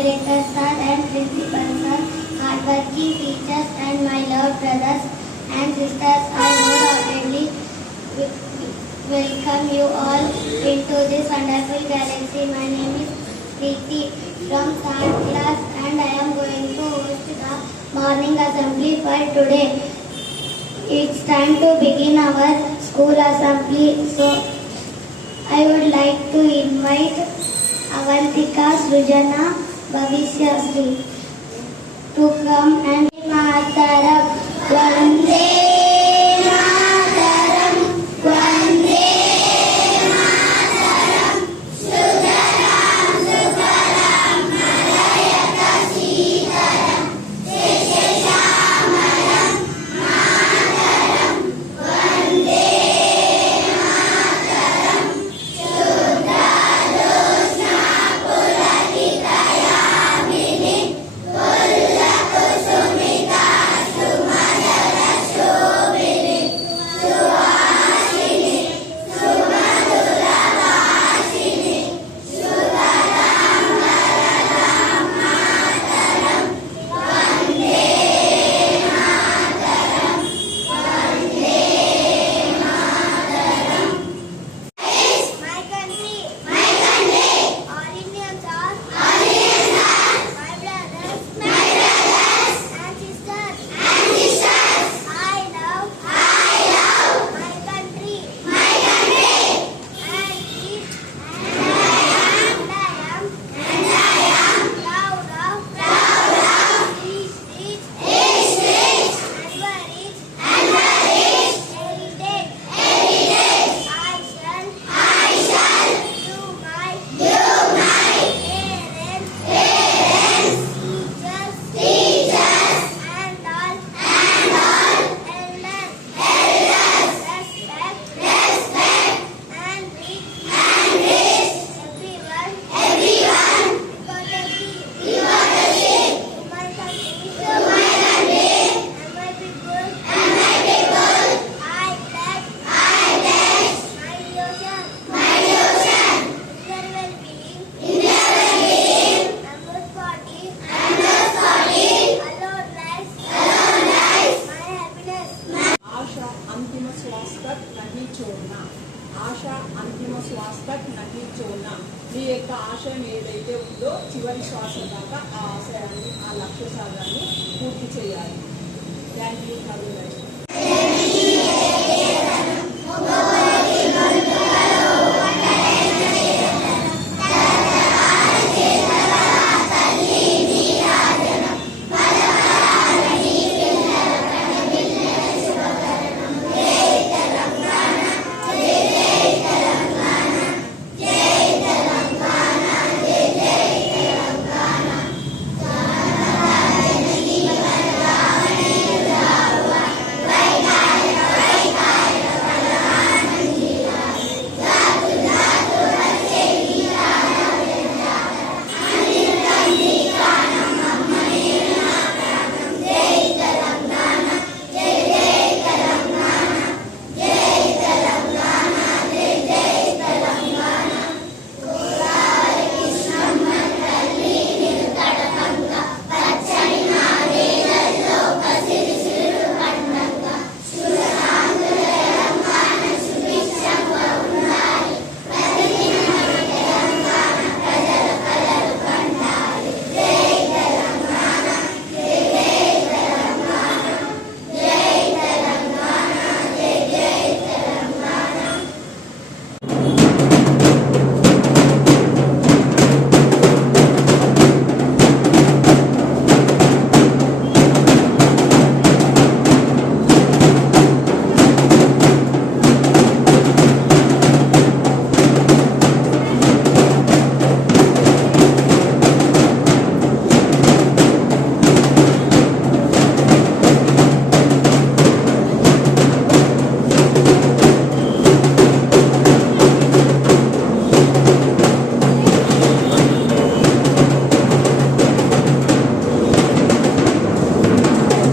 director sir and principal sir, hardworking teachers and my loved brothers and sisters, I wholeheartedly welcome you all into this wonderful galaxy. My name is Preeti from 3rd class and I am going to host the morning assembly for today. It's time to begin our school assembly. So I would like to invite Avantika, Srujana, Bhavishyasri to come and Mataram, Vande Mataram, Vande Mataram, Sudaram, Sudaram, Malayaka Sitaram, Sheshamaram, Mataram, Vande Mataram, Sudadosna Purakitayamini, Pullakusumita Sumadara Shobhini, Suhasini, Sumadura Vasini, Sudaram Varadam Mataram, Vande Mataram, Vande Mataram. My country, all Indians are my brothers, and sisters, I love my country, and I am proud of each and rich heritage. I shall do my parents, teachers, and all elders respect and reach everyone courtesy to my country and my people. I pledge my devotion in their well-being, and most party, alone lies my happiness. आशा अंतिम श्वास तक नहीं छोड़ना, ఆశ అంతిమ శ్వాస తక్ నహీ చోనా. మీ యొక్క ఆశయం ఏదైతే ఉందో చివరి శ్వాస దాకా ఆ ఆశయాన్ని, ఆ లక్ష్య సాధనని పూర్తి చేయాలి. Thank you.